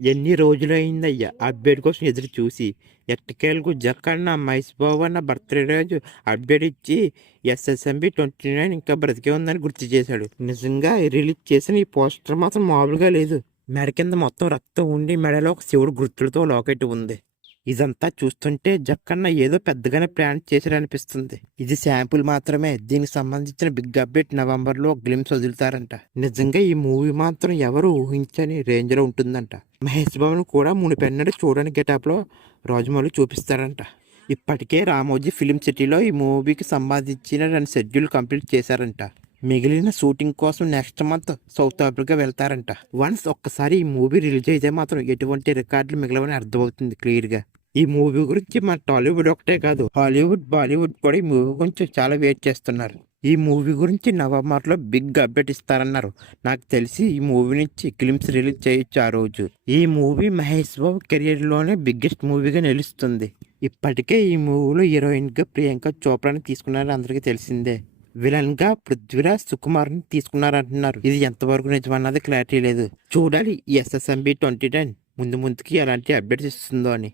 ఎన్ని రోజులైందయ్యా అప్డేట్ కోసం ఎదురు చూసి. ఎట్టకేలకు జక్కన్న మహేష్ బాబు అన్న బర్త్డే రోజు అప్డేట్ ఇచ్చి ఎస్ఎస్ఎంబి 29 ఇంకా బ్రతికే ఉందని గుర్తు చేశాడు. నిజంగా రిలీజ్ చేసిన ఈ పోస్టర్ మాత్రం మామూలుగా లేదు. మెడ కింద మొత్తం రక్తం ఉండి మెడలో ఒక శివుడు గుర్తులతో లాకెట్ ఉంది. ఇదంతా చూస్తుంటే జక్కన్న ఏదో పెద్దగానే ప్లాన్ చేశారనిపిస్తుంది. ఇది శాంపుల్ మాత్రమే. దీనికి సంబంధించిన బిగ్ అప్డేట్ నవంబర్లో గ్లిమ్స్ వదులుతారంట. నిజంగా ఈ మూవీ మాత్రం ఎవరు ఊహించని రేంజ్ లో ఉంటుందంట. మహేష్ బాబును కూడా మునిపెన్నడు చూడని గెటప్ లో రాజమౌళి చూపిస్తారంట. ఇప్పటికే రామోజీ ఫిలిం సిటీలో ఈ మూవీకి సంబంధించిన 2 షెడ్యూల్ కంప్లీట్ చేశారంట. మిగిలిన షూటింగ్ కోసం నెక్స్ట్ మంత్ సౌత్ ఆఫ్రికా వెళ్తారంట. వన్స్ ఒక్కసారి ఈ మూవీ రిలీజ్ అయితే మాత్రం ఎటువంటి రికార్డులు మిగలవని అర్థమవుతుంది క్లియర్గా. ఈ మూవీ గురించి మన టాలీవుడ్ ఒకటే కాదు, హాలీవుడ్, బాలీవుడ్ కూడా ఈ మూవీ గురించి చాలా వెయిట్ చేస్తున్నారు. ఈ మూవీ గురించి నవంబర్లో బిగ్ అప్డేట్ ఇస్తారన్నారు. నాకు తెలిసి ఈ మూవీ నుంచి ఫిలిమ్స్ రిలీజ్ చేయొచ్చు ఆ రోజు. ఈ మూవీ మహేష్ బాబు కెరియర్లోనే బిగ్గెస్ట్ మూవీగా నిలుస్తుంది. ఇప్పటికే ఈ మూవీలో హీరోయిన్గా ప్రియాంక చోప్రాని తీసుకున్నారని అందరికీ తెలిసిందే. విలన్గా పృథ్వీరాజ్ సుకుమార్ని తీసుకున్నారంటున్నారు. ఇది ఎంతవరకు నిజమన్నది క్లారిటీ లేదు. చూడాలి ఈ ఎస్ఎస్ఎంబి 2010 ముందుకి ఎలాంటి అప్డేట్స్ ఇస్తుందో అని.